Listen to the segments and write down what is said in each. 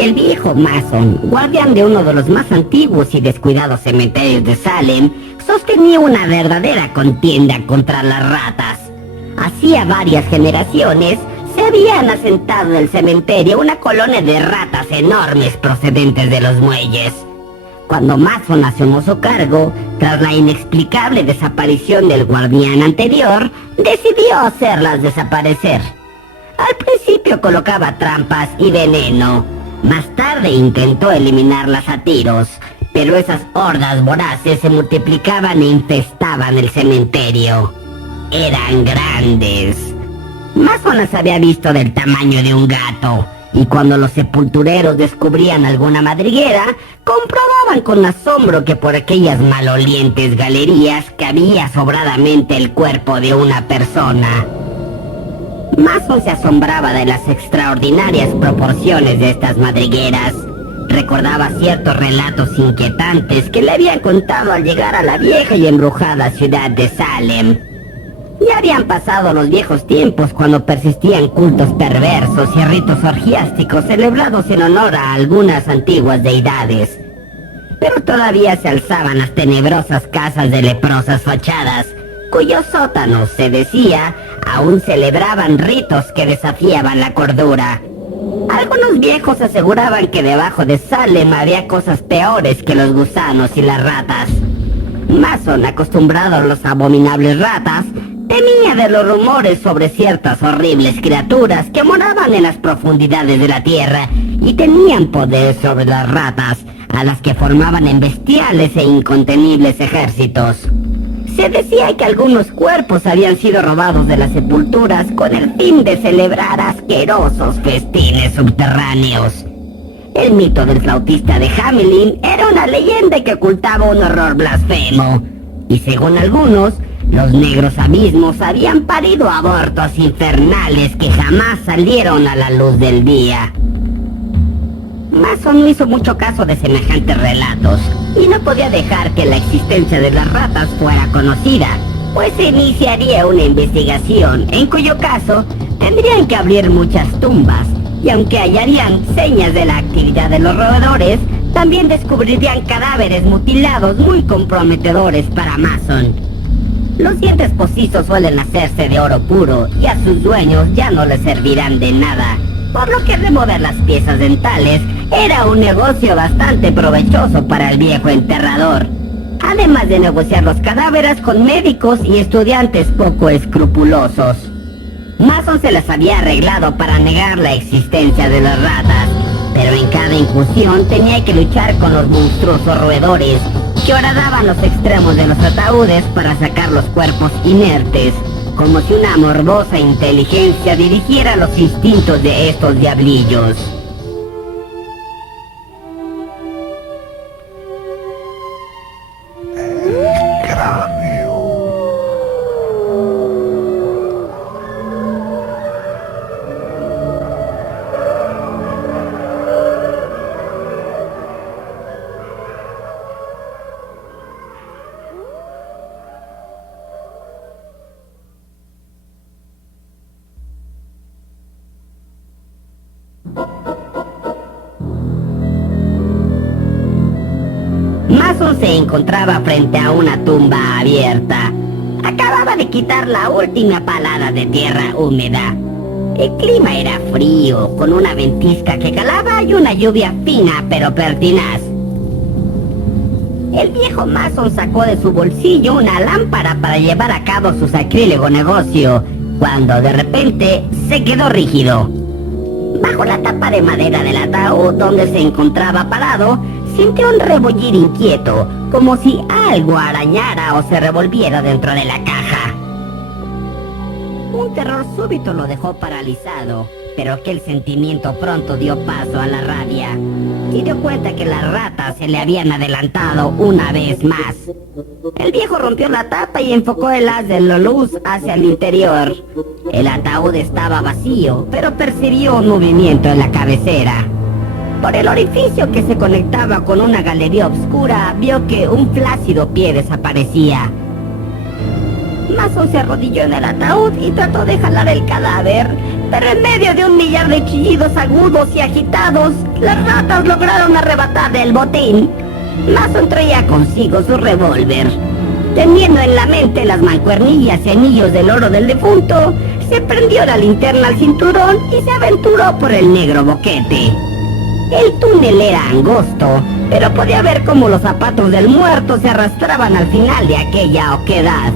El viejo Mason, guardián de uno de los más antiguos y descuidados cementerios de Salem, sostenía una verdadera contienda contra las ratas. Hacía varias generaciones se habían asentado en el cementerio una colonia de ratas enormes procedentes de los muelles. Cuando Mason asumió su cargo, tras la inexplicable desaparición del guardián anterior, decidió hacerlas desaparecer. Al principio colocaba trampas y veneno. Más tarde intentó eliminarlas a tiros, pero esas hordas voraces se multiplicaban e infestaban el cementerio. Eran grandes. Mason las había visto del tamaño de un gato, y cuando los sepultureros descubrían alguna madriguera, comprobaban con asombro que por aquellas malolientes galerías cabía sobradamente el cuerpo de una persona. Mason se asombraba de las extraordinarias proporciones de estas madrigueras. Recordaba ciertos relatos inquietantes que le habían contado al llegar a la vieja y embrujada ciudad de Salem. Ya habían pasado los viejos tiempos cuando persistían cultos perversos y ritos orgiásticos celebrados en honor a algunas antiguas deidades. Pero todavía se alzaban las tenebrosas casas de leprosas fachadas, cuyos sótanos, se decía, aún celebraban ritos que desafiaban la cordura. Algunos viejos aseguraban que debajo de Salem había cosas peores que los gusanos y las ratas. Mason, acostumbrado a los abominables ratas, temía de los rumores sobre ciertas horribles criaturas que moraban en las profundidades de la tierra y tenían poder sobre las ratas, a las que formaban en bestiales e incontenibles ejércitos. Se decía que algunos cuerpos habían sido robados de las sepulturas con el fin de celebrar asquerosos festines subterráneos. El mito del flautista de Hamelin era una leyenda que ocultaba un horror blasfemo, y según algunos, los negros abismos habían parido abortos infernales que jamás salieron a la luz del día. Mason no hizo mucho caso de semejantes relatos, y no podía dejar que la existencia de las ratas fuera conocida, pues se iniciaría una investigación, en cuyo caso tendrían que abrir muchas tumbas, y aunque hallarían señas de la actividad de los roedores, también descubrirían cadáveres mutilados muy comprometedores para Mason. Los dientes postizos suelen hacerse de oro puro, y a sus dueños ya no les servirán de nada, por lo que remover las piezas dentales era un negocio bastante provechoso para el viejo enterrador, además de negociar los cadáveres con médicos y estudiantes poco escrupulosos. Mason se las había arreglado para negar la existencia de las ratas, pero en cada incursión tenía que luchar con los monstruosos roedores que horadaban los extremos de los ataúdes para sacar los cuerpos inertes, como si una morbosa inteligencia dirigiera los instintos de estos diablillos. Mason se encontraba frente a una tumba abierta. Acababa de quitar la última palada de tierra húmeda. El clima era frío, con una ventisca que calaba y una lluvia fina pero pertinaz. El viejo Mason sacó de su bolsillo una lámpara para llevar a cabo su sacrílego negocio, cuando de repente se quedó rígido. Bajo la tapa de madera del ataúd donde se encontraba parado, sintió un rebullir inquieto, como si algo arañara o se revolviera dentro de la caja. Un terror súbito lo dejó paralizado, pero aquel sentimiento pronto dio paso a la rabia. Y dio cuenta que las ratas se le habían adelantado una vez más. El viejo rompió la tapa y enfocó el haz de la luz hacia el interior. El ataúd estaba vacío, pero percibió un movimiento en la cabecera. Por el orificio que se conectaba con una galería oscura, vio que un flácido pie desaparecía. Mason se arrodilló en el ataúd y trató de jalar el cadáver, Pero en medio de un millar de chillidos agudos y agitados, las ratas lograron arrebatarle el botín. Mason traía consigo su revólver. Teniendo en la mente las mancuernillas y anillos del oro del defunto, se prendió la linterna al cinturón y se aventuró por el negro boquete. El túnel era angosto, pero podía ver cómo los zapatos del muerto se arrastraban al final de aquella oquedad.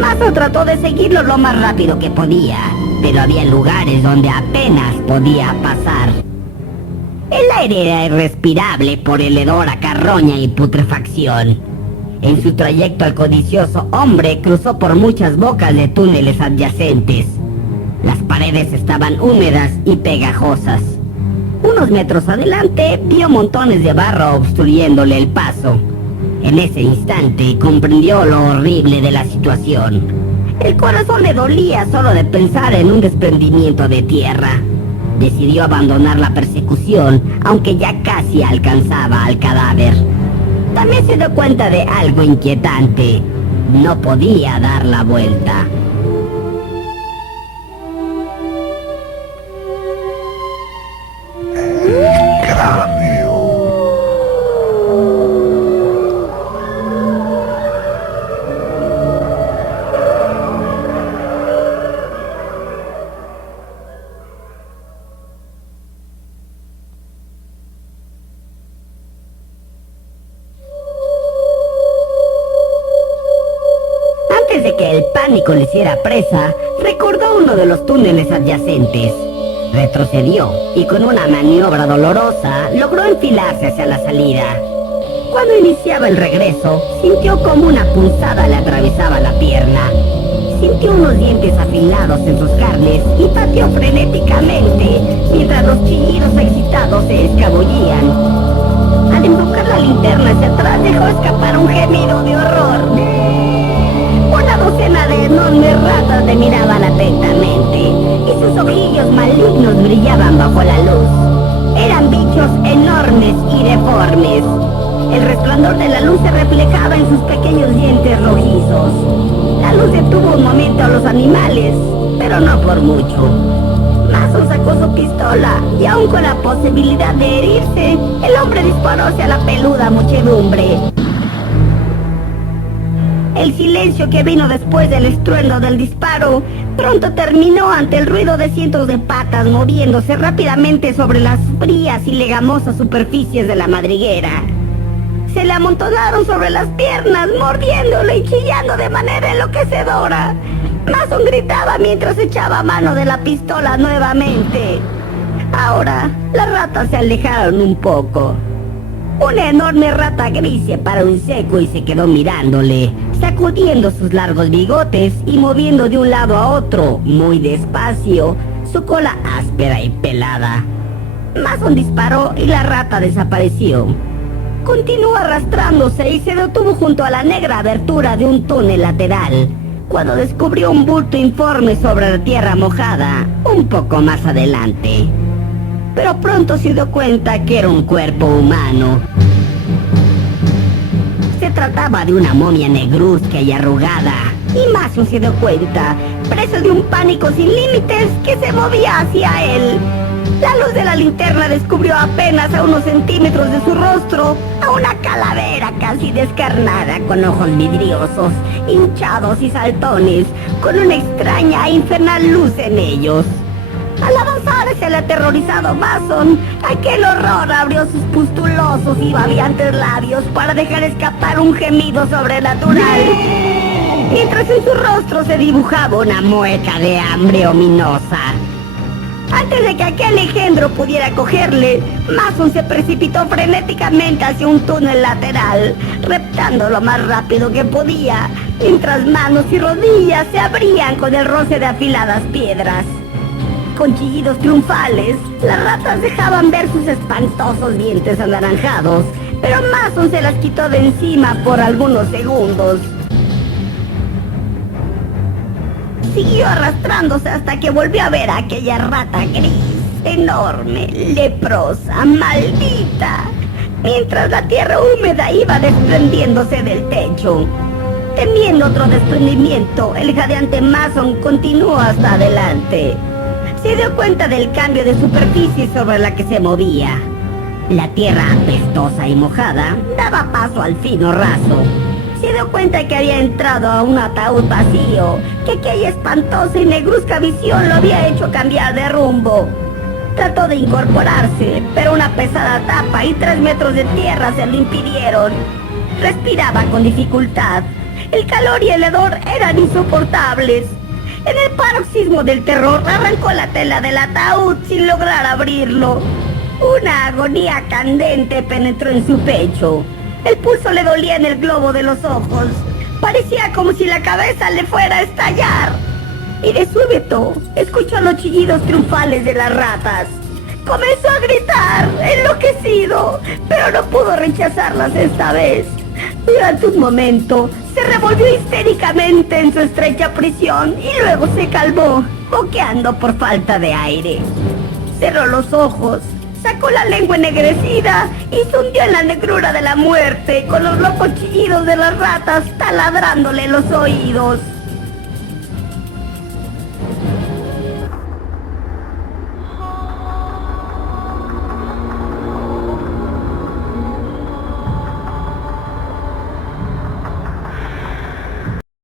Mason trató de seguirlo lo más rápido que podía, pero había lugares donde apenas podía pasar. El aire era irrespirable por el hedor a carroña y putrefacción. En su trayecto el codicioso hombre cruzó por muchas bocas de túneles adyacentes. Las paredes estaban húmedas y pegajosas. Unos metros adelante vio montones de barro obstruyéndole el paso. En ese instante comprendió lo horrible de la situación. El corazón le dolía solo de pensar en un desprendimiento de tierra. Decidió abandonar la persecución, aunque ya casi alcanzaba al cadáver. También se dio cuenta de algo inquietante. No podía dar la vuelta. Antes de que el pánico le hiciera presa, recordó uno de los túneles adyacentes. Retrocedió y con una maniobra dolorosa logró enfilarse hacia la salida. Cuando iniciaba el regreso, sintió como una punzada le atravesaba la pierna. Sintió unos dientes afilados en sus carnes y pateó frenéticamente mientras los chillidos excitados se escabullían. Al enfocar la linterna hacia atrás dejó escapar un gemido de horror. Una docena de enormes ratas le miraban atentamente y sus ojillos malignos brillaban bajo la luz. Eran bichos enormes y deformes. El resplandor de la luz se reflejaba en sus pequeños dientes rojizos. La luz detuvo un momento a los animales, pero no por mucho. Mason sacó su pistola y aún con la posibilidad de herirse, el hombre disparó hacia la peluda muchedumbre. El silencio que vino después del estruendo del disparo pronto terminó ante el ruido de cientos de patas moviéndose rápidamente sobre las frías y legamosas superficies de la madriguera. Se le amontonaron sobre las piernas, mordiéndole y chillando de manera enloquecedora. Mason gritaba mientras echaba mano de la pistola nuevamente. Ahora, las ratas se alejaron un poco. Una enorme rata gris se paró en seco y se quedó mirándole, sacudiendo sus largos bigotes y moviendo de un lado a otro, muy despacio, su cola áspera y pelada. Mason disparó y la rata desapareció. Continuó arrastrándose y se detuvo junto a la negra abertura de un túnel lateral, cuando descubrió un bulto informe sobre la tierra mojada, un poco más adelante. Pero pronto se dio cuenta que era un cuerpo humano. Se trataba de una momia negruzca y arrugada, y Mason se dio cuenta, preso de un pánico sin límites, que se movía hacia él. La luz de la linterna descubrió apenas a unos centímetros de su rostro a una calavera casi descarnada, con ojos vidriosos, hinchados y saltones, con una extraña e infernal luz en ellos. Al avanzar hacia el aterrorizado Mason, aquel horror abrió sus pustulosos y babeantes labios para dejar escapar un gemido sobrenatural, mientras en su rostro se dibujaba una mueca de hambre ominosa. Antes de que aquel engendro pudiera cogerle, Mason se precipitó frenéticamente hacia un túnel lateral, reptando lo más rápido que podía, mientras manos y rodillas se abrían con el roce de afiladas piedras. Con chillidos triunfales, las ratas dejaban ver sus espantosos dientes anaranjados, pero Mason se las quitó de encima por algunos segundos. Siguió arrastrándose hasta que volvió a ver a aquella rata gris, enorme, leprosa, maldita, mientras la tierra húmeda iba desprendiéndose del techo. Temiendo otro desprendimiento, el jadeante Mason continuó hasta adelante. Se dio cuenta del cambio de superficie sobre la que se movía. La tierra apestosa y mojada daba paso al fino raso. Se dio cuenta que había entrado a un ataúd vacío, que aquella espantosa y negruzca visión lo había hecho cambiar de rumbo. Trató de incorporarse, pero una pesada tapa y 3 metros de tierra se lo impidieron. Respiraba con dificultad. El calor y el hedor eran insoportables. En el paroxismo del terror arrancó la tela del ataúd sin lograr abrirlo. Una agonía candente penetró en su pecho. El pulso le dolía en el globo de los ojos. Parecía como si la cabeza le fuera a estallar. Y de súbito escuchó los chillidos triunfales de las ratas. Comenzó a gritar, enloquecido, pero no pudo rechazarlas esta vez. Durante un momento se revolvió histéricamente en su estrecha prisión y luego se calmó, boqueando por falta de aire. Cerró los ojos, sacó la lengua ennegrecida y se hundió en la negrura de la muerte, con los locos chillidos de las ratas taladrándole los oídos.